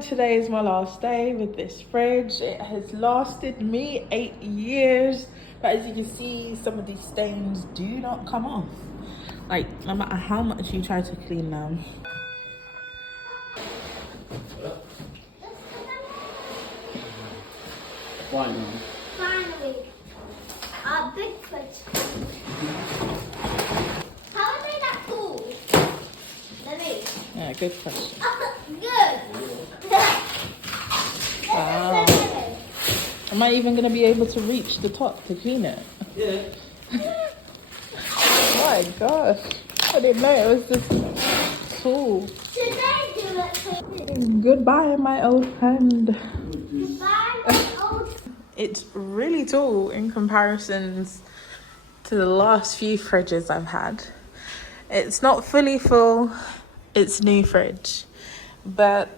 today is my last day with this fridge. It has lasted me 8 years, but as you can see, some of these stains do not come off. Like, no matter how much you try to clean them. Finally, a big fridge. How are they that cool? Let me. Yeah, good question. Good. Wow. Am I even gonna be able to reach the top to clean it? Yeah. Oh my gosh. I didn't know it was this cool. Should I do it too? Goodbye, my old friend. Goodbye, my old. It's really tall in comparisons to the last few fridges I've had. It's not fully full, it's new fridge. But